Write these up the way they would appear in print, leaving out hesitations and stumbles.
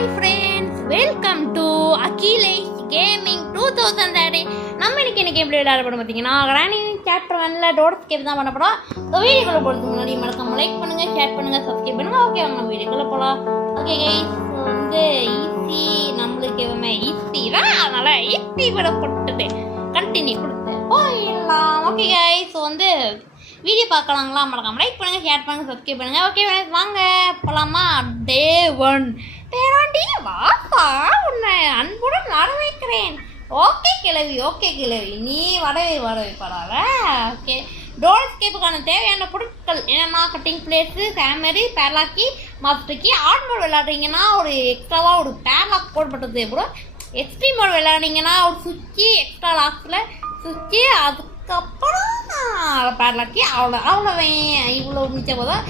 Hi friends, welcome to Akhilesh gaming 2030. நம்ம இன்னைக்கு என்ன கேம் விளையாட போறோம் பார்த்தீங்கன்னா, கிரானி சாப்டர் 1ல டோர்ஸ் கேம் தான் பண்ண போறோம். இந்த வீடியோக்குள்ள போறதுக்கு முன்னாடி மறக்காம லைக் பண்ணுங்க, ஷேர் பண்ணுங்க, சப்ஸ்கிரைப் பண்ணுங்க. ஓகே, நம்ம வீடியோக்குள்ள போலாம். ஓகே கைஸ், வந்து ஈஸி, நம்மளுக்கு எதுவுமே ஈஸி தான், அதனால ஈஸி விடப்பட்டது கண்டினியூ கொடுத்து போயிடலாம். ஓகே கைஸ், வந்து வீடியோ பார்க்கலாங்களா? மறக்காம லைக் பண்ணுங்க, ஷேர் பண்ணுங்க, சப்ஸ்கிரைப் பண்ணுங்க. ஓகே வாங்க போலாமா? டே 1 பேராண்டி வாப்பா, உன்னை அன்புடன் வரவேற்கிறேன். ஓகே கிழவி, நீ வரவே படாத. ஓகே, டோர் எஸ்கேப்புக்கான தேவையான பொருட்கள் என்னென்னா, கட்டிங் பிளேட்ஸு, ஹேமரு, பேர்லாக்கி, மாஸ்டர்க்கி. ஆர்ட் மோட் விளையாடுறீங்கன்னா ஒரு எக்ஸ்ட்ராவாக ஒரு பேர்லாக் போடப்பட்டது தேவைப்படும். எக்ஸ்ட்ரீம் மோட் விளையாடுறீங்கன்னா ஒரு சுவிட்சு, எக்ஸ்ட்ரா லாக்ஸில் சுவிட்சு, அதுக்கப்புறம் பேர்லாக்கி. அவ்வளோவே இவ்வளோ மிச்சம் போதும்.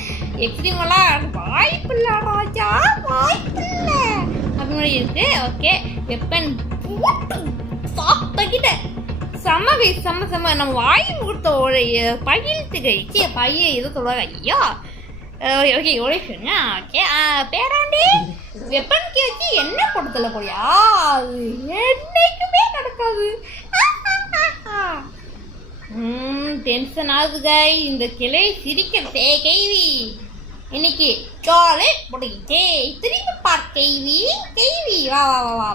எக்ஸ்ட்ரீமெல்லாம் வாய்ப்பு இல்லை ராஜா, வாய்ப்பு இல்லை அப்படி இருக்கு. ஓகே, வெப்பன் போட்டு சாப்பிட்ட செம்ம நம்ம வாய் முகூர்த்த பகிழ்த்து கழிச்சு பைய எது சொல்லுவாங்க ஐயா. ஓகே ஒழிச்சுங்க. ஓகே, பேராண்டி வெப்பனுக்கு வச்சு என்ன கொடுத்தல போயா, அது என்னைக்குமே நடக்காது. டென்ஷன் ஆகுது. இந்த கிளை சிரிக்கிறதே கைவி, இன்னைக்கு ஜாலி முடிஞ்சே. திரும்பி பார் கைவி, வா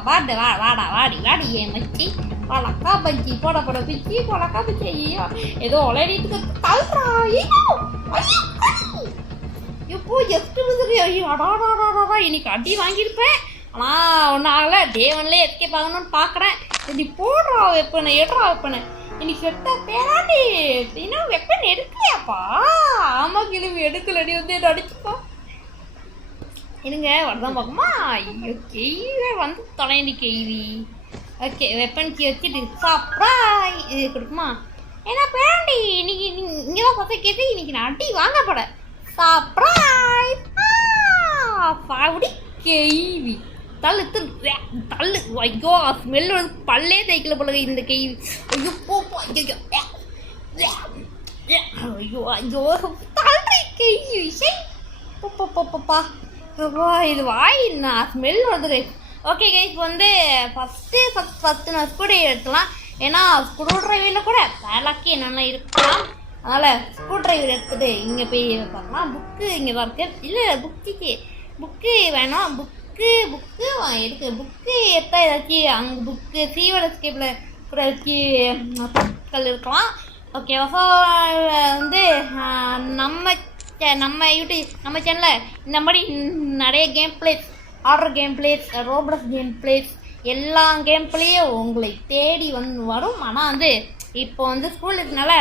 வாடி ஏன் மச்சி, பழக்கா பஜ்ஜி போட பிச்சி, பழக்கா பஜ்ஜி. ஐயோ, ஏதோ உளறிட்டு தள்ளுறா. இப்போ ஜஸ்ட் வந்து ஐயோ அடாடாடாடா, இன்னைக்கு அடி வாங்கியிருப்பேன். ஆனால் ஒன்றும் ஆகலை. டே 1லேயே எஸ்கேப் ஆகணும்னு பார்க்குறேன். இப்படி போடுறா வெப்பனை, எடுறா வெப்பனை. இன்னைக்கு செட்டா பேராண்டி இன்னும் வெப்பன் எடுக்கலையாப்பா? ஆமா கிளம்பி எடுக்கலடி, வந்து அடிச்சுப்பா. இருங்க வரதான் பார்க்குமா. ஐயோ கெய்வே வந்து தொலைண்டி கெய்வி. ஓகே, வெப்பன் கீ வச்சுட்டு சப்ராய் இது கொடுக்குமா? ஏன்னா பேராண்டி இன்னைக்கு இங்கே தான் பத்த கேட்டு இன்னைக்கு நான் அடி வாங்கப்பட சப்ராய் பாவுடி கெய்வி. தள்ளு ஐயோ, ஸ்மெல் வந்து பல்லே தைக்கல போல இந்த கை. ஐயோ போப்போ, ஐயோ தள்ளி கை போப்பா. இது வாய் நான் ஸ்மெல் வருது. ஓகே கைஸ், வந்து ஃபஸ்ட்டு நான் ஸ்க்ரூ ட்ரைவர் எடுத்துலாம். ஏன்னா ஸ்க்ரூ ட்ரைவரில் கூட பேர்லாக்கி என்னென்ன இருக்கலாம். அதனால் ஸ்க்ரூ ட்ரைவர் எடுத்துகிட்டு இங்கே போய் பார்க்கலாம். புக்கு இங்கே தான் இருக்குது. இல்லை புக்கு வேணும். புக்கு எடுக்கு. புக்கு எடுத்தால் ஏதாச்சும் அங்கே புக்கு சீவல் எஸ்கேப்பில் கூட ஏதாச்சும் பொருட்கள் இருக்கலாம். ஓகே, வந்து நம்ம யூடியூப் நம்ம சேனலில் இந்த மாதிரி நிறைய கேம் பிளேஸ், ஆர்டர் game plays, Roblox game plays, எல்லா கேம் பிளேயும் உங்களை தேடி வரும். ஆனால் வந்து இப்போ வந்து ஸ்கூல் இருக்கனால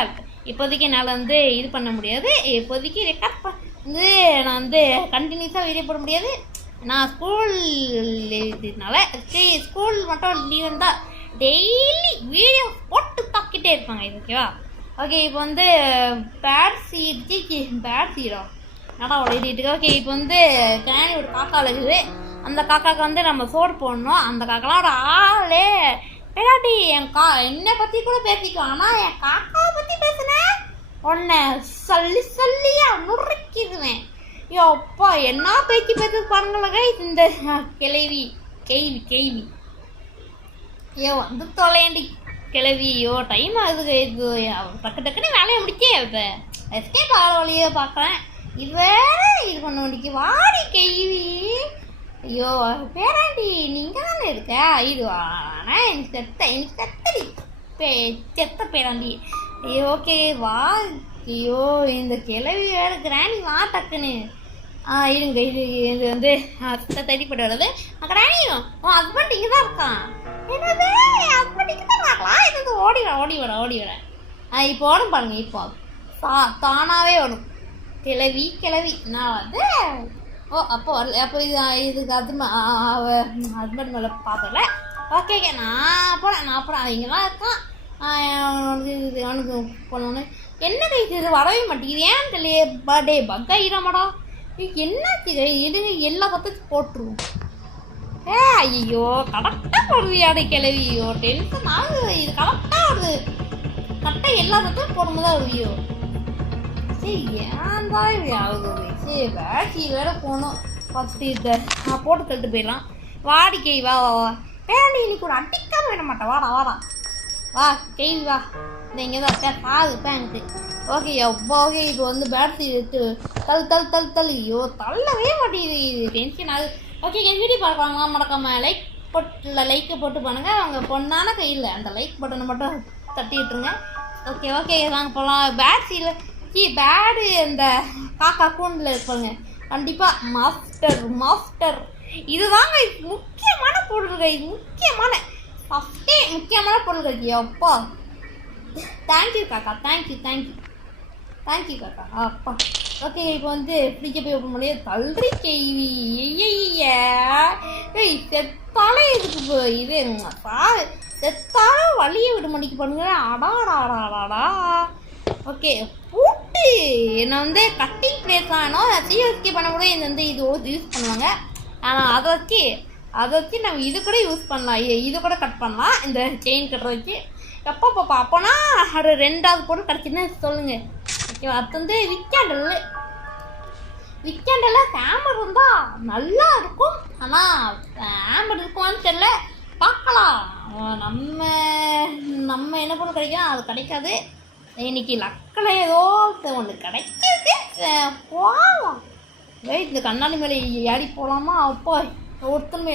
இப்போதைக்கு என்னால் வந்து இது பண்ண முடியாது. இப்போதைக்கு ரெக்கார்ட் வந்து நான் வந்து கண்டினியூஸாக வீடியோ போட முடியாது. நான் ஸ்கூல் இதுனால ஸ்கூல் மட்டும் லீவ் இருந்தால் டெய்லி வீடியோ போட்டு தாக்கிட்டே இருப்பாங்க. இது ஓகேவா? ஓகே, இப்போ வந்து பேட் சீரோ நடா உடையிட்டு. ஓகே, இப்போ வந்து கிராணி ஒரு காக்கா இருக்குது. அந்த காக்காவுக்கு வந்து நம்ம சோறு போடணும். அந்த காக்கெல்லாம் ஒரு ஆளே பேராட்டி என்னை பற்றி கூட பேசிக்குவோம். ஆனால் என் காக்காவை பற்றி பேசுனேன் உன்னை சொல்லியா நுறுக்கிடுவேன். அப்பா என்ன பேச்சு பேச பாருங்களா இந்த கேள்வி. ஏன் வந்து தொலைண்டி கிளவி. டைம் ஆகுது. இது டக்குன்னு வேலையை முடிச்சே எஸ்கேப் ஆகிற வழியே பார்க்குறேன். இது வேற இது பண்ண முடிக்க வாடி கேள்வி. ஐயோ பேராண்டி நீங்கள் தானே இருக்க. இது ஆனால் எனக்கு செத்த பேராண்டி. ஐயோ ஓகே வா. ஐயோ இந்த கிளவி வேறு கிராணி வா டக்குன்னு. இருங்க, இது வந்து தேடிப்பட்டு வருது. கிராணியும் உன் ஹஸ்பண்ட் இங்கே தான் இருக்கான். என்னது என் ஹஸ்பண்ட் இங்கே தான் பார்க்கலாம். இது வந்து ஓடி வர இப்போ ஓடும் பாருங்க. இப்போ தானாகவே வரும். கிளவி நான் வந்து அப்போ இதுக்கு ஹஸ்பண்ட் மேலே பார்த்தல. ஓகே நான் போகிறேன். இங்கே தான் இருக்கான். அவனுக்கு போனோன்னு என்ன கைக்கு இது வரவே மாட்டேங்குது. ஏன் தெரியல. பர்த்டே பக்கா ஈரமாடா. என்னாச்சு எடுங்க, எல்லா பத்தத்தையும் போட்டுருவோம். ஐயோ கரெக்டாக வருவியாடு கிளவியோ. டென்ஷன் ஆகுது. இது கரெக்டாக வருது. கரெக்டாக எல்லா பத்தையும் போடும்போது தான் வருவியோ. சரி ஏன் தான் இப்படி ஆகுது. சரி வேற போகணும். ஃபஸ்ட்டு இதை நான் போட்டு கட்டு போயிடலாம். வாடி கேவி வா வா வா பேரண்டி இன்னைக்கு ஒரு அடிக்காம விட மாட்டேன் வாடா வாடா வா கேவி வா இந்த இங்கே தான் சாகு பேங்க்கு ஓகே எப்போ ஓகே இப்போ வந்து பேட்டரி எடுத்து தள்ளு ஐயோ தள்ளவே மாட்டேங்குது டென்ஷன் ஆகுது ஓகே வீடியோ பார்க்கலாம் மறக்காம லைக்கை போட்டு பண்ணுங்க அவங்க பொண்ணான கையில் அந்த லைக் பட்டனை மட்டும் தட்டி விட்டுருங்க ஓகே வாங்க போகலாம் பேட்ரியில் பேடு இந்த காக்கா கூண்டில் இருப்பாங்க கண்டிப்பாக மாஸ்டர் இதுதாங்க முக்கியமான பொருள்கள் முக்கியமான பொருள்கள் அப்பா தேங்க்யூ காக்கா தேங்க்யூ காக்கா அப்பா ஓகே இப்போ வந்து ஃப்ரிட்ஜை போய் ஓப்பன் பண்ணி தள்ளுறி கேவி செத்தாலே இதுக்கு இது செத்தாலும் வழியை விட மாட்டேங்க பண்ணுங்க அடாடாடாடாடா ஓகே பூட்டு என்ன வந்து கட்டிங் பிளேஸ் ஆனோம் சிஎஸ்கே பண்ண கூட இந்த வந்து இது யூஸ் பண்ணுவாங்க ஆனால் அதை வச்சு நம்ம இது கூட யூஸ் பண்ணலாம் இது கூட கட் பண்ணலாம் இந்த செயின் கட்டுற வச்சு எப்போ பாப்பா அப்போனா ஒரு 2வது பொருள் கிடச்சின்னு சொல்லுங்கள் ஓகேவா அது வந்து விக்கெண்டில் ஹேமர் இருந்தால் நல்லா இருக்கும் ஆனால் ஹேமர் இருக்குமான்னு தெரியல பார்க்கலாம் நம்ம என்ன பொருள் கிடைக்கும் அது கிடைக்காது இன்னைக்கு லக்கில் ஏதோ ஒன்று கிடைக்கிது போகலாம் வெயிட் இந்த கண்ணாடி மேலே ஏறி போகலாமா அப்போ ஒருத்தர்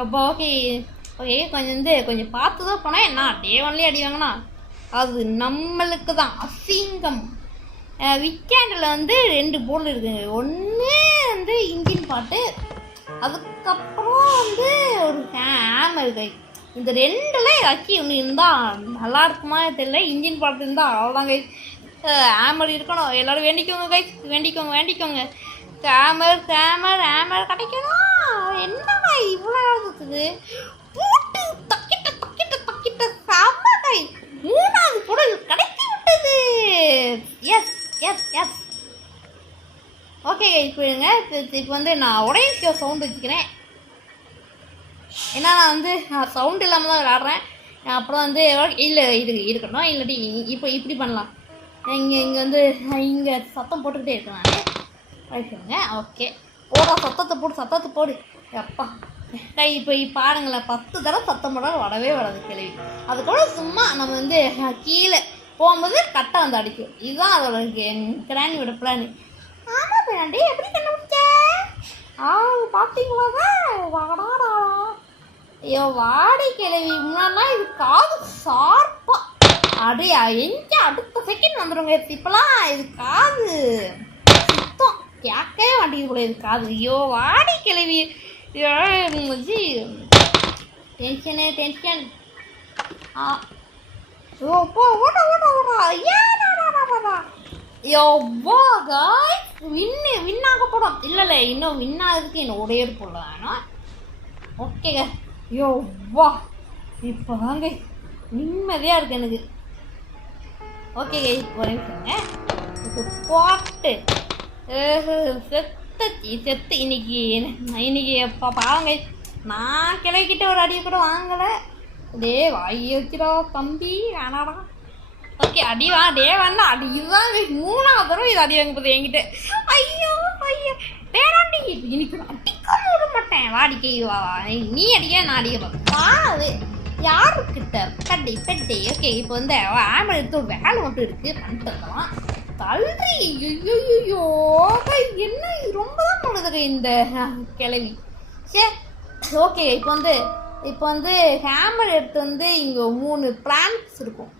எப்போ ஓகே கொஞ்சம் பார்த்து தான் போனால் என்ன டே ஒன்லேயே அடி வாங்கினா அது நம்மளுக்கு தான் அசிங்கம் விக்கெண்டில் வந்து 2 பொருள் இருக்குங்க ஒன்று வந்து இன்ஜின் பாட்டு அதுக்கப்புறம் வந்து ஒரு ஹேமர் இருக்கு இந்த 2ல் ஏதாச்சும் ஒன்று இருந்தால் நல்லா இருக்குமா தெரியல இன்ஜின் பாட்டு இருந்தால் அவ்வளோதாங்க ஹேமர் இருக்கணும் எல்லோரும் வேண்டிக்கோங்க ஹேமர் கிடைக்கணும் என்னங்க இவ்வளோ இருக்குது போட்டு தக்கிட்ட சமகை 3வது பொருள் கிடைத்து விட்டது எஸ் ஓகே இப்போ வந்து நான் உடைய சவுண்ட் வச்சுக்கிறேன் ஏன்னா நான் வந்து சவுண்ட் இல்லாமல் தான் விளாட்றேன் அப்புறம் வந்து இல்லை இது இருக்கட்டும் இல்லாட்டி இப்போ இப்படி பண்ணலாம் இங்கே வந்து இங்கே சத்தம் போட்டுக்கிட்டே இருக்கேன் நான் ரைட்டுங்க ஓகே சத்தத்தை போடு அப்பா இப்போ பாருங்களேன் 10 தடவை சத்தம் போடாமல் வரவே கிளவி அதுக்கப்புறம் சும்மா நம்ம வந்து கீழே போகும்போது கட்டை வந்து அடிக்கும் இதுதான் அதோட கிராணியோட பிளான் ஆமாம் பின்னாடி எப்படி கண்டுபிடிச்ச பார்த்தீங்களா வாடாடா ஐயோ வாடி கிளவி முன்னாடிலாம் இது காது ஷார்ப்பாக அடையா அடுத்த செகண்ட் வந்துடுங்க இப்போலாம் இது காது சுத்தம் கேட்கவே மாட்டேங்குது கூட இது காது ஐயோ வாடி கிளவி டென்ஷன் வின்னாகப்படும் இல்லை இன்னும் வின்னாகிறதுக்கு என்ன ஒரே ஒரு பொருள் வேணும் ஓகேங்க இப்போ தாங்க நிம்மதியாக இருக்கு எனக்கு ஓகேங்க இப்போ இப்போ பாட்டு செத்து இன்னைக்கு எப்போ பாருங்க நான் கிளக்கிட்ட ஒரு அடியை கூட வாங்கலை வாங்கி வச்சுடா தம்பி வேணாடா ஓகே அடி வேணா அடி இதுதான் 3வது தடவை இது அடி வாங்க போகுது என்கிட்ட ஐயோ பேராண்டி இன்னைக்கு அடிக்காம விட மாட்டேன் வாடிக்கை வா நீ அடிக்க நான் அடிக்க யாருக்கிட்ட பெட்டி ஓகே இப்போ வந்து ஆம்பளை எடுத்து ஒரு வேலை மட்டும் இருக்குது பண்ணிட்டுருக்கலாம் தள்ளி ஐயோ என்ன ரொம்ப தான் பண்ணுதுங்க இந்த கிளவி சரி ஓகே இப்போ வந்து ஹேமர் எடுத்து வந்து இங்கே 3 பிளான்ஸ் இருக்கும்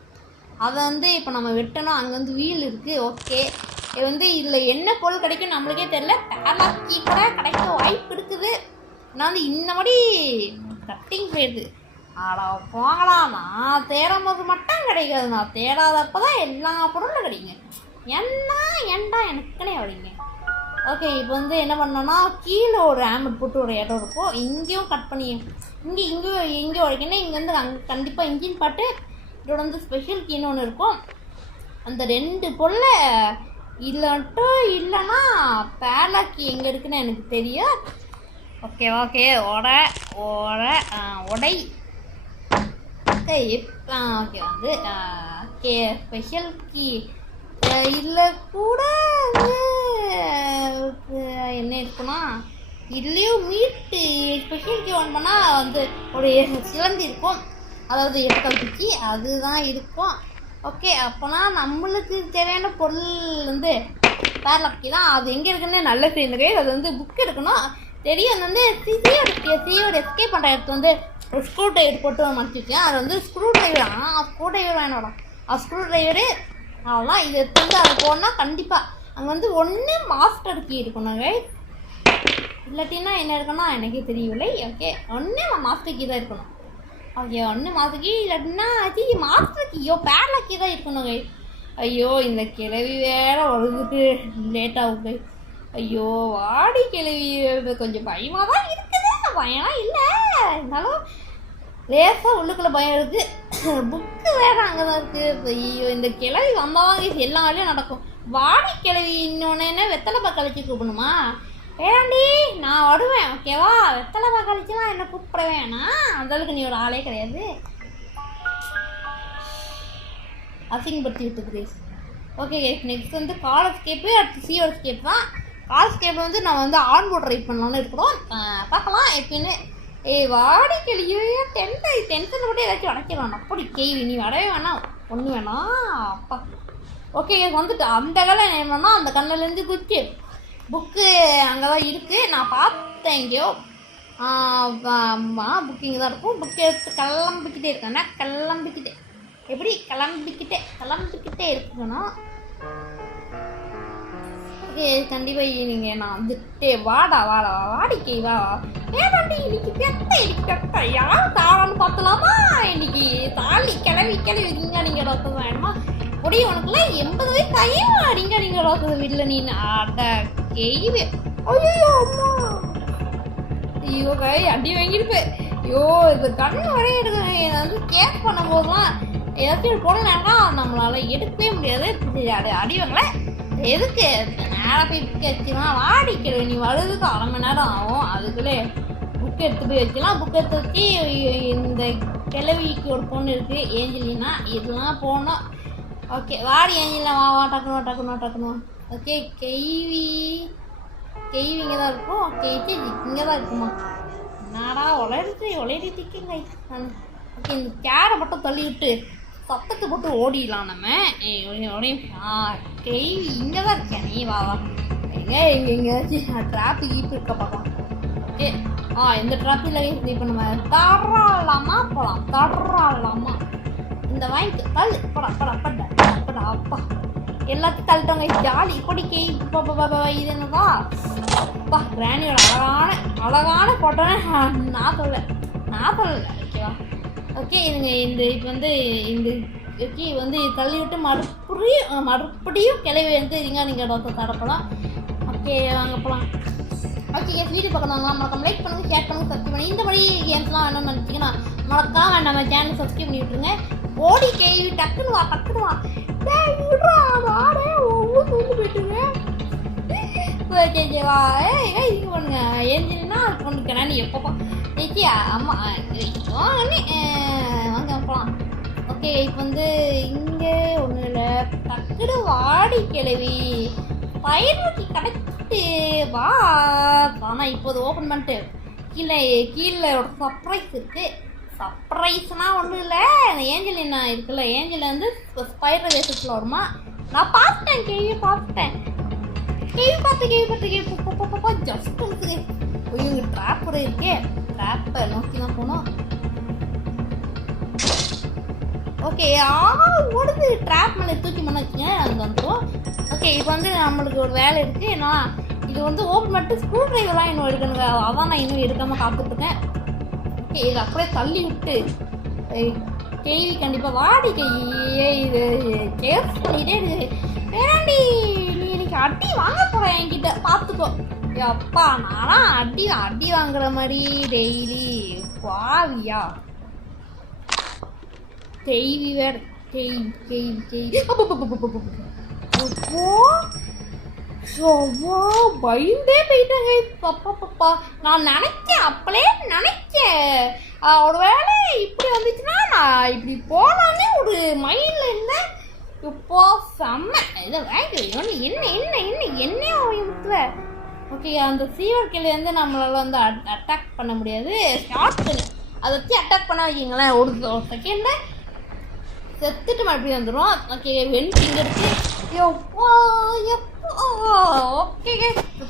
அதை வந்து இப்போ நம்ம வெட்டணும் அங்கே வந்து வீல் இருக்குது ஓகே இது வந்து இதில் என்ன பொருள் கிடைக்கும் நம்மளுக்கே தெரியல பேலாக்கி கூட கிடைக்க வாய்ப்பு இருக்குது நான் வந்து இந்த மாதிரி கட்டிங் போயிடுது போகலாம் நான் தேடும் போது மட்டும் கிடைக்காது நான் தேடாதப்போ தான் எல்லா பொருளும் கிடைக்குங்க ஏன்டா எனக்குனே அப்படிங்க ஓகே இப்போ வந்து என்ன பண்ணோன்னா கீழே ஒரு ஆம்பட் போட்டு ஒரு இடம் இருக்கும் இங்கேயும் கட் பண்ணி இங்கே உடைக்கணும் இங்கே வந்து அங்கே கண்டிப்பாக இன்ஜின் பாட்டு இதோட வந்து ஸ்பெஷல் கீன்னு ஒன்று இருக்கும் அந்த 2 பொருளை இல்லைன்னா பேலாக்கி எங்கே இருக்குன்னு எனக்கு தெரியும் ஓகே உடை ஓகே வந்து ஸ்பெஷல் கீ இல்லை கூட என்ன இருக்குன்னா இதுலேயும் மீட்டு ஸ்பெஷல் கீ ஆன் பண்ணால் வந்து ஒரு சிலந்தி இருக்கும், அதாவது எட்டல் பிச்சு அதுதான் இருக்கும். ஓகே, அப்போனா நம்மளுக்கு தேவையான பொருள் வந்து பேர்லாக் கீ தான். அது எங்கே இருக்குன்னு நல்ல தெரியுது. அது வந்து புக் எடுக்கணும் தெரியும். அது வந்து சியோட எஸ்கேப் பண்ணுற இடத்துல வந்து ஒரு ஸ்க்ரூ ட்ரைவர் போட்டு மறைச்சிருக்கேன். அது வந்து ஸ்க்ரூ ட்ரைவர் வேணும். ஸ்க்ரூ ட்ரைவரு அவ்வளோதான். இது எடுத்து அது போனால் கண்டிப்பாக அங்கே வந்து ஒன்று மாஸ்டர் கீ இருக்கணும், இல்லாட்டின்னா என்ன இருக்குன்னா எனக்கே தெரியவில்லை. ஓகே, ஒன்று மாஸ்டர் கீ தான் இருக்கணும். ஓகே, ஒன்று மாஸ்டர் கீ இல்லாட்டின்னா மாஸ்டர் கீயோ பேர்லாக் கீ தான் இருக்கணும். ஐயோ, இந்த கிளவி வேற வருதுக்கு லேட் ஆகுது. ஐயோ, வாடி கிளவி கொஞ்சம் பயமாக தான் இருக்குது. பயம்லாம் இல்லை, இருந்தாலும் லேசாக உள்ளுக்குள்ளே பயம் இருக்குது. புக்கு வேறு அங்கே தான் இருக்குது. ஐயோ, இந்த கிளவி வந்தாங்க எல்லா வேலையும் நடக்கும். வாடி கிளவி இன்னொன்னே வெத்தலை கழிச்சு கூப்பிடணுமா? வேண்டாண்டி, நான் வருவேன். ஓகேவா? வெத்தலை கழிச்சுலாம் என்ன கூப்பிட வேணாம். அந்தளவுக்கு நீ ஒரு ஆளே கிடையாது. அசிங்கப்படுத்தி விட்டுது. ஓகே, நெக்ஸ்ட் வந்து கால் எஸ்கேப்பு, அடுத்து சியோட எஸ்கேப் தான். கால் எஸ்கேப் வந்து நான் வந்து ஆன் போர்ட் ரைட் பண்ணலான்னு இருக்கிறோம். பார்க்கலாம் எப்படின்னு. வாடி கிளியோ டென்ஷன் கூட ஏதாச்சும் உடைக்கலாம். அப்படி கேள்வி நீ வரவே வேணாம், ஒன்று வேணாம். அப்பா ஓகே, வந்துட்டு அந்த கலை என்னன்னா அந்த கண்ணிலேருந்து குச்சி புக்கு அங்கே தான் இருக்குது. நான் பார்த்தேன் எங்கேயோ புக்கிங் தான் இருக்கும். புக்கு எடுத்து கிளம்பிக்கிட்டே இருக்கேன்னா எப்படி கிளம்பிக்கிட்டே இருக்கணும். ஓகே, கண்டிப்பாக நீங்கள் நான் வந்துட்டு வாடிக்கை வா வேண்டாண்டி இன்னைக்கு பெத்த யார் தாரான்னு பார்த்தலாமா? இன்னைக்கு தாலி கிளவி நீங்கள் டாக்டர் வேணுமா? முடியும் உனக்குலாம் 80 வயசு கையும் நீங்கள் டாக்டர் வீட்டில் நீ அட கேய்வே. ஐயோ அம்மா, ஐயோ கை அடி வாங்கியிருப்பேன். ஐயோ, இது கண்ணு வரைய எடுக்கணும். என்னை வந்து கேஸ் பண்ணும்போதுலாம் ஏதாச்சும் போடலன்னா நம்மளால எடுக்கவே முடியாது. அடிவாங்களே எதுக்கு நேராக போய் புக்கு வச்சுக்கலாம். வாடிக்கிற நீ வர்றதுக்கு 1/2 மணி நேரம் ஆகும். அதுக்குள்ளே புக்கு எடுத்து போய் வைக்கலாம். புக்கு எடுத்து வச்சு இந்த கிழவிக்கு ஒரு பொண்ணு இருக்குது ஏஞ்சலினா, இதெல்லாம் போகணும். ஓகே, வாடி ஏஞ்சலினா வா டக்கணும். ஓகே, கெய்வி இங்கே தான் இருக்கும். ஓகே, இங்கே தான் இருக்குமா? என்னடா உளறிட்டுக்கேங்க நான். ஓகே, இந்த சேரை மட்டும் தள்ளி விட்டு சத்தத்தை போட்டு ஓடிடலாம் நம்ம. கேள்வி இங்கே தான் இருக்கேன். நீ வா எங்கேயாச்சும் டிராஃபிக் இருக்க பார்க்கலாம். ஓகே, எந்த டிராஃபிக்கில் இப்போ நம்ம தர்றாலாமா போகலாம். இந்த வாங்கிட்டு தள்ளு படா அப்பா எல்லாத்தையும் தள்ளிட்டோங்க. ஜாலி இப்படி இது என்னவா அப்பா கிராணியோட அழகான போட்டோன்னு நான் சொல்லலை. ஓகேவா? ஓகே, இதுங்க இந்த இப்போ வந்து இந்த ஓகே வந்து தள்ளி விட்டு மறுபடியும் கிளவி வந்து நீங்கள் தரப்போலாம். ஓகே, வாங்க போகலாம். ஓகே, வீடியோ பார்க்கணுங்களா? மறக்காம லைக் பண்ணுங்கள், ஷேர் பண்ணுங்கள், சப்ஸ்கிரைப் பண்ணுங்கள். இந்த மாதிரி கேம்ஸ்லாம் வேணும்னு நினச்சிங்கன்னா மறக்காம நம்ம சேனல் சப்ஸ்கிரைப் பண்ணி விட்டுருங்க. ஓடி கேள்வி டக்குன்னு வா ஒவ்வொரு போயிட்டுங்க. ஓகேவா? இது பண்ணுங்க ஏஞ்சினா அது கொண்டுக்கிறேன். நீ எப்போ ஏச்சியா அம்மா வாங்க போகலாம். ஓகே, இப்போ வந்து இங்கே ஒன்றும் இல்லை. டக்குனு வாடி கிளவி பயிர்க்கு கிடைச்சிட்டு வா. ஆனால் இப்போது ஓப்பன் பண்ணிட்டு கீழே ஒரு சர்ப்ரைஸ் இருக்குது. சர்ப்ரைஸ்னால் ஒன்றும் இல்லை. இந்த ஏஞ்சலினா இருக்குல்ல, ஏஞ்சல் வந்து ஸ்பைடர் வேஷத்தில் வருமா? நான் பார்த்துட்டேன், கேள்வி பார்த்து ஜஸ்ட் இருக்குது. இவங்க ட்ராப்பர் இருக்கே, ட்ராப்பை நோக்கி தான் போனோம். ஓகே, ஓடுது ட்ராப் மேலே தூக்கி பண்ண வச்சுங்க, அது வந்துடும். ஓகே, இப்போ வந்து நம்மளுக்கு ஒரு வேலை இருக்குது. ஏன்னா இது வந்து ஓப்பன் பண்ணிட்டு ஸ்க்ரூ ட்ரைவர்லாம் இன்னும் எடுக்கணுங்க. அதான் நான் இன்னும் எடுக்காமல் காத்துட்ருக்கேன். ஓகே, இது அப்படியே தள்ளி விட்டு கேள்வி கண்டிப்பாக வாடி கையே இது கேஸ் பண்ணிகிட்டே இருக்குது. வேணாண்டி, நீ எனக்கு அடி வாங்க போகிறேன் என்கிட்ட, பார்த்துக்கோ. அப்பா நான்லாம் அடி வாங்குற மாதிரி டெய்லி பாவியா கேள்வி வேற பயந்தே போயிட்டாங்க. பப்பா நான் நினைச்சேன், அப்பளே நினைச்சேன் ஒரு வேலை இப்படி வந்துச்சுன்னா நான் இப்படி போனாலே ஒரு மைண்டில் இருந்தேன். இப்போ செம்ம இதை வாங்கி என்ன முத்துவ ஓகே அந்த சீவர் கிளி வந்து நம்மளால் வந்து அட்டாக் பண்ண முடியாது. ஷார்ட் பண்ணி அதை வச்சு அட்டாக் பண்ண வைக்கிங்களேன், ஒரு செகண்டில் செத்துட்டு மறுபடியும் வந்துடும். ஓகே வெண்ட் இங்கே இருக்குது. எப்போ ஓகே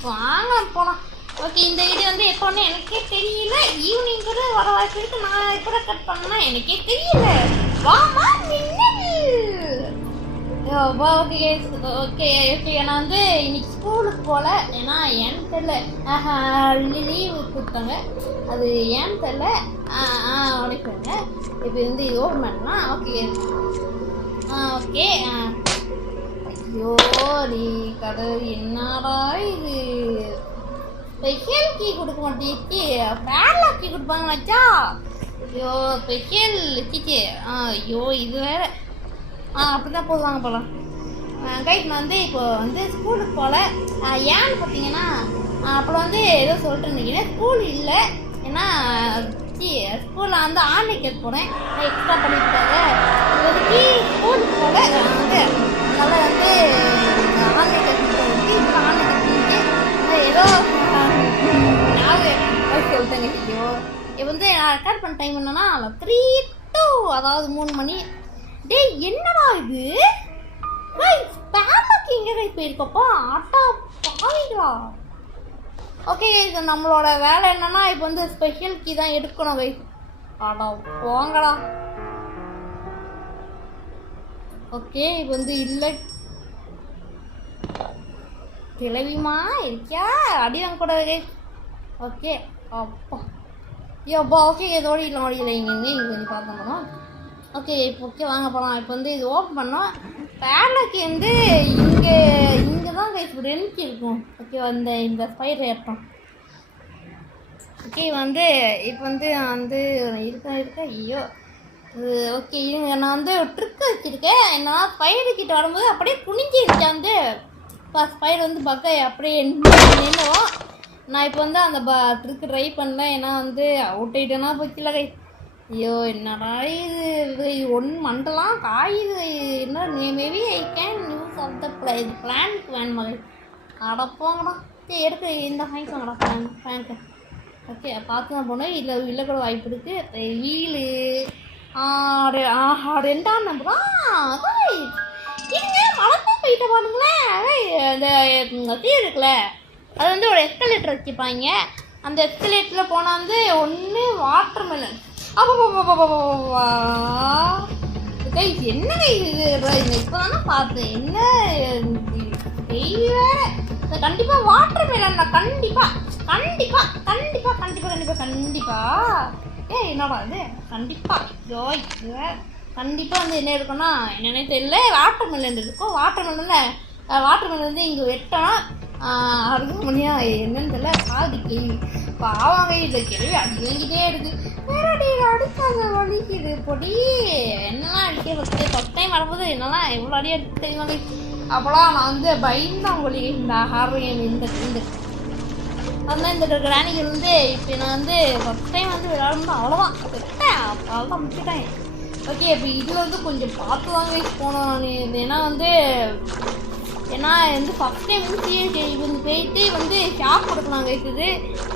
வாங்க போகலாம். ஓகே இந்த வீடியோ வந்து எப்போன்னு எனக்கே தெரியல. ஈவினிங் கூட வர வாய்ப்பு இருக்குது. நான் கூட கட் பண்ணேன், எனக்கே தெரியல. வாமா ஓகே ஓகே ஓகே நான் வந்து இன்னைக்கு ஸ்கூலுக்கு போகல. ஏன்னா ஏன்னு தெரில, லீவு கொடுத்தாங்க. அது ஏன்னு தெரில. உடைப்பாங்க. இப்போ வந்து இது ஓப்பன் பண்ணலாம். ஓகே ஓகே ஐயோ நீ கடவுள் என்னடா இது, ஸ்பெஷல் கீ கொடுக்க மாட்டேச்சு, பேட்லாக் கீ கொடுப்பாங்க வச்சா. ஐயோ ஸ்பெஷல் வச்சுச்சு. ஐயோ இது வேற. அப்படி தான் போடுவாங்க போகலாம். கைட் நான் வந்து இப்போ வந்து ஸ்கூலுக்கு போகல. ஏன்னு பார்த்தீங்கன்னா அப்புறம் வந்து ஏதோ சொல்லிட்டு இருந்தீங்கன்னா ஸ்கூல் இல்லை. ஏன்னா ஸ்கூலில் வந்து ஆன்லைன் கேட் போனேன், எக்ஸ்ட்ரா பண்ணிட்டாங்க. இப்போதைக்கு ஸ்கூலுக்கு போகல. வந்து அதனால் வந்து ஆன்லைன் கேட் போட்டு இப்போ ஆன்லைன் கேட் ஏதோ சொல்லிட்டேங்க. ஐயோ இப்போ வந்து நான் ரெக்கார்ட் பண்ண டைம் என்னன்னா 3 to அதாவது 3 மணி. டேய் என்னடா இது, பேட்லாக் எங்கே கை போயிருக்கப்பா, ஆட்டா பாவிங்களா. ஓகே இது நம்மளோட வேலை என்னன்னா இப்போ வந்து ஸ்பெஷல் கீ தான் எடுக்கணும் கை. ஆடா போங்கடா. ஓகே இப்போ வந்து இல்லை கிளவிமா இருக்கியா அடிவாங்க கூட கை. ஓகே அப்பா ஐயோப்பா. ஓகே இதோட இல்லை ஓடியில் இங்கே கொஞ்சம் பார்த்தோம்னா. ஓகே இப்போ ஓகே வாங்க போகலாம். இப்போ வந்து இது ஓப்பன் பண்ணோம். பேட்லாக் வந்து இங்கே தான் கை ரெண்டு இருக்கும். ஓகே இந்த ஸ்பைர் ஏற்போம். ஓகே வந்து இப்போ வந்து இருக்கா ஐயோ ஓகே இருங்க. நான் வந்து ட்ரிக் வச்சுருக்கேன். நான் ஸ்பைரு கிட்ட வரும்போது அப்படியே குனிஞ்சிருச்சு. வந்து ஸ்பைர் வந்து பக்கை அப்படியே நின்றுவோம். நான் இப்போ வந்து அந்த ட்ரிக்கு ட்ரை பண்ணல. ஏன்னா வந்து அவுட் ஆகிட்டேன்னா போச்சுல கை. ஐயோ என்னடா இது ஒன்று மண்டலாம் காயுது. என்ன maybe I can use of the இது பிளான்க்கு வேணுமா கை. அடப்போங்கடா சரி எடுக்க இந்த வாங்கிக்கோங்கடா பேங்க்கு. ஓகே பார்த்து தான் போனேன். இல்லை கூட வாய்ப்பு இருக்குது. வீலு 2 நம்பரா இருங்க மழை போயிட்ட பாருங்களேன். இந்த தீ இருக்குல்ல அது வந்து ஒரு எஸ்கலேட்டர் வச்சுப்பாங்க. அந்த எஸ்கலேட்டரில் போனால் வந்து ஒன்று வாட்டர் மெலன். கை என்ன கை இது இப்போ தானே பார்த்தேன். என்ன கை வேற. கண்டிப்பாக வாட்டர் மெலன் தான். கண்டிப்பாக என்னடா இது கண்டிப்பாக ஜோய் கண்டிப்பாக வந்து என்ன இருக்குன்னா என்னென்ன தெரியல. வாட்டர் மெலன் இருக்கும். வாட்டர் மெலன் வந்து இங்கே வெட்டணும். அருகமணியா என்னன்னு தெரியல. காது கேள்வி பாவாங்க. இதில் கேள்வி அடிக்கிட்டே இருக்குது. வேறடி அடிக்காத வலிக்குது பொடி. என்னெல்லாம் அடிக்க ஃபஸ்ட் டைம் வரும்போது என்னெல்லாம் எவ்வளோ அடி அடிச்சு தெரியுவாங்க. அப்போலாம் நான் வந்து பயந்தான் வலி இந்த ஹார்வேன் இந்த அதுதான் இந்த கிராணிகள் வந்து. இப்போ நான் வந்து ஃபஸ்ட் டைம் வந்து விளையாடும்போது அவ்வளோதான் விட்டேன். அவ்வளோதான் முடிச்சுட்டேன். ஓகே இப்போ இதில் வந்து கொஞ்சம் பார்த்து தாங்க போனோம் நான். ஏன்னா வந்து ஃபஸ்ட் டைம் வந்து சிஎஸ்கே வந்து போயிட்டு வந்து ஷாப் கொடுக்கலாம் கைக்குது.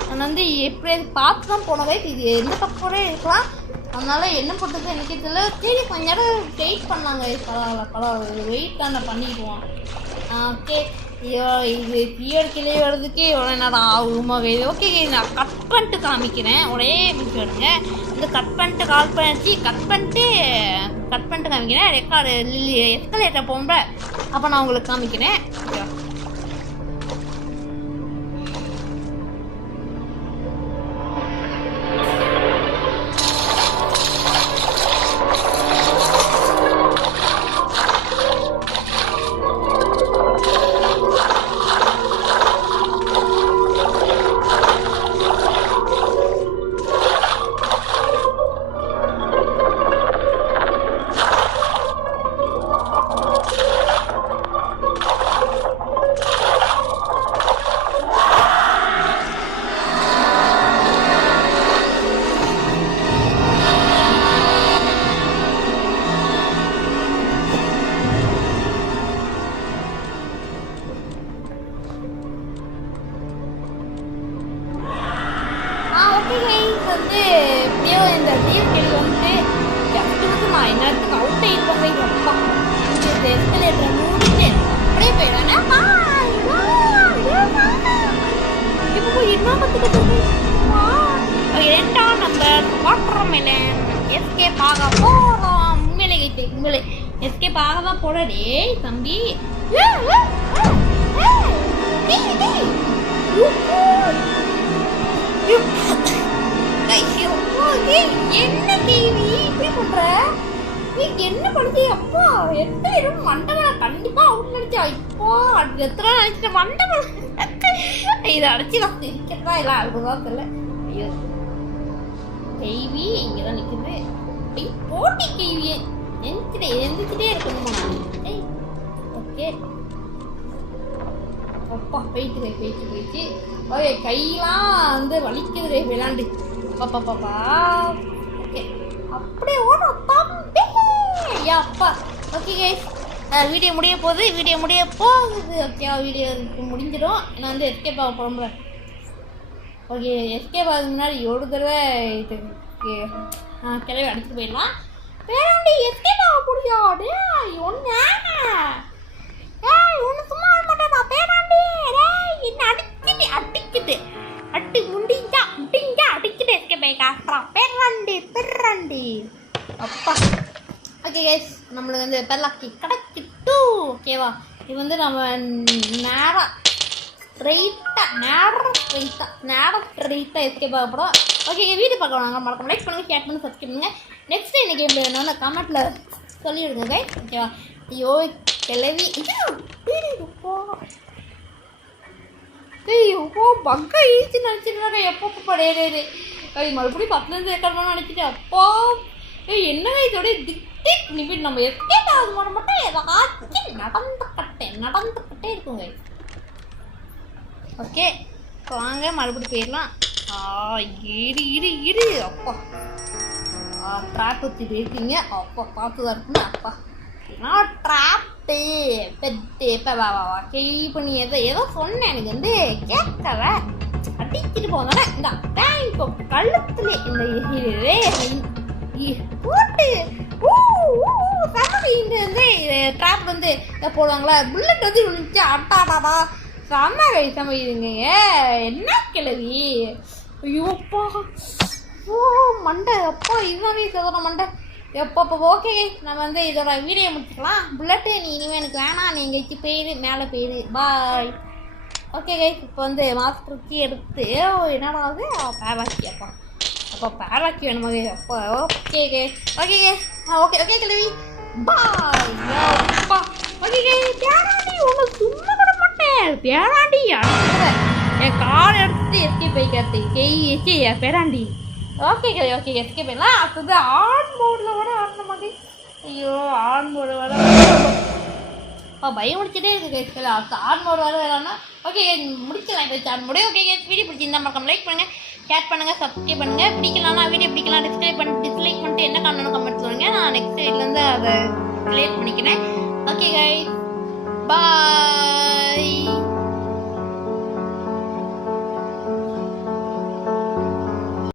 நான் வந்து எப்படியாவது பார்த்து தான் போன கைக்கு. இது எந்த தப்போட இருக்கலாம். அதனால் என்ன பண்ணுறது எனக்கு தெரியல. சரி கொஞ்ச நேரம் வெயிட் பண்ணாங்க. பரவாயில்ல வெயிட் தானே பண்ணிக்குவோம். ஓகே ஐயோ இது சிஎஸ்கே வர்றதுக்கே எவ்வளோ நேரம் ஆகுமா கைது. ஓகே நான் கட் பண்ணிட்டு காமிக்கிறேன். ஒரே மிஸ் எடுங்க. இந்த கட் பண்ணிட்டு கட் பண்ணிட்டு காமிக்கிறேன். ரெக்கார்டு எஸ்கலேட்டர் போகும்போது அப்போ நான் உங்களுக்கு காமிக்கிறேன். வந்துட்டு எப்படியோ இந்த நீர் கேள்வி வந்துட்டு ஜஸ்ட் வந்து நான் என்னத்துக்கு அவுட் ஆயிருப்பாங்க இது அப்பா இந்த எஸ்கலேட்டரை மூடிட்டு அப்படியே போயிடுவேன் இப்போ போய் என்ன கற்றுக்கிட்டு 2ஆம் நம்பர் வாட்டர் மெலன் எஸ்கேப் ஆக போகிறோம் உண்மையிலே கைட்டு உண்மையிலே எஸ்கேப் ஆக தான் போகிறே தம்பி என்ன கேள்வி இப்படி பண்ற நீ என்ன பண்ணுது அப்பா எத்தனை மண்டபம் கண்டிப்பா அவுட் நினைச்சா இப்போ எத்தனை நினைச்சிட்ட மண்டபம் இதை அடைச்சி நான் சிரிக்கிறதா இல்லை அதுதான் தெரியல ஐயோ கேள்வி இங்கதான் நிக்குது போட்டி கேள்வி எந்திரிச்சிட்டே இருக்கணுமா ஓகே அப்பா போயிட்டு ஓகே கையெல்லாம் வந்து வலிக்குது விளாண்டு பாப்பா ஓகே அப்படியே ஓடும் தம்பி ஐயா அப்பா ஓகே கைஸ் வீடியோ முடிய போகுது ஓகே வீடியோ முடிஞ்சிடும் நான் வந்து எஸ்கேப் ஆக போகிறேன் ஓகே எஸ்கேப் ஆகுது முன்னாடி ஒரு தடவை இதுக்கு கிளவி அடிச்சுட்டு போயிடலாம் பேராண்டி எஸ்கேப் ஆக முடியாது ஒன்று சும்மா மாட்டேன் பேராண்டி என்ன அடிக்குது அடி முடிஞ்சா அடிச்சுட்டு எஸ்கேப் ஆகி காட்டுறான் பேராண்டி அப்பா ஓகே கைஸ் நம்மளுக்கு வந்து பெர்லாக்கி கிடைச்சிட்டு ஓகேவா இது வந்து நம்ம நேராக ஸ்ட்ரைட்டாக எஸ்கேப் ஆக போகிறோம் ஓகே வீடியோ பார்க்க வாங்க மறக்காம லைக் பண்ணுங்கள் ஷேர் பண்ணுங்கள் சப்ஸ்கிரைப் பண்ணுங்கள் நெக்ஸ்ட் என்ன கேம் வேணும்னு கமெண்ட்டில் சொல்லிவிடுங்க கைஸ் ஓகேவா ஐயோ கிளவி பக்கா ஈச்சு நினச்சிருந்தாங்க எப்போ படையாது மறுபடியும் 10 ரெக்கார்ட் நினச்சிட்டு அப்பா என்னங்க இதோட திக் நிமிட் நம்ம எஸ்கேப் ஆகும்போது மட்டும் ஏதாச்சும் நடந்துக்கிட்டே இருக்குங்க ஓகே வாங்க மறுபடியும் போயிடலாம் இரு அப்பா ட்ராப் வச்சு இருக்கீங்க அப்பா பார்த்துதான் இருக்குங்க அப்பா ட்ராப்டு பெட்டு இப்போ வா பண்ணி ஏதோ சொன்னேன் எனக்கு வந்து கேட்கல அடிச்சுட்டு போதானே இந்த இப்போ கழுத்துல இந்த போட்டு இந்த வந்து ட்ராப் வந்து போடுவாங்களா புல்லட் வந்து விழுந்துச்சு அட்டாடாடா சமையுதுங்க என்ன கிளவி ஐயோப்பா மண்டை அப்பா இதுதானே சொல்கிற மண்டை எப்போ ஓகே நம்ம வந்து இதோட வீடியோ முடிச்சுக்கலாம் புல்லட்டு நீ இனிமேல் எனக்கு வேணாம் நீ எங்கேயாச்சும் போயிடு மேலே போயிடு பாய் ஓகே கைஸ் இப்போ வந்து மாஸ்டருக்கு எடுத்து என்னடா அது பேராக்கி அப்போ பேராக்கி வேணுமா அப்பா ஓகே ஓகே கிளவி பாய் அப்பா ஓகே பேராண்டி ஒன்று சும்மா கூட மாட்டேன் பேராண்டி அடிக்கிற என் கால் எடுத்துட்டு எஸ்கேப் போய்க்கிறேன் பேராண்டி ஓகே எஸ்கேப் போயிடலாம் அடுத்தது ஆன் மோடில் வர ஆடின மாதிரி ஐயோ ஆன் மோடு வர பயம் முடிச்சுட்டே இருக்கு கேட்கல அடுத்த ஆன் மோடு வர வேணாம்னா ஓகே முடிச்சலாம் இப்போ ஆன் மோடு ஓகே வீடியோ பிடிச்சிருந்தா மறக்காம லைக் பண்ணுங்கள் ஷேர் பண்ணுங்கள் சப்ஸ்கிரைப் பண்ணுங்கள் பிடிக்கலாம்னா வீடியோ பிடிக்கலாம் டிஸ்லைக் பண்ணிட்டு என்ன காரணம் கமெண்ட் சொல்லுங்கள் நான் நெக்ஸ்ட் வீட்லேருந்து அதை ரிலேட் பண்ணிக்கிறேன் ஓகே கைஸ் பாய்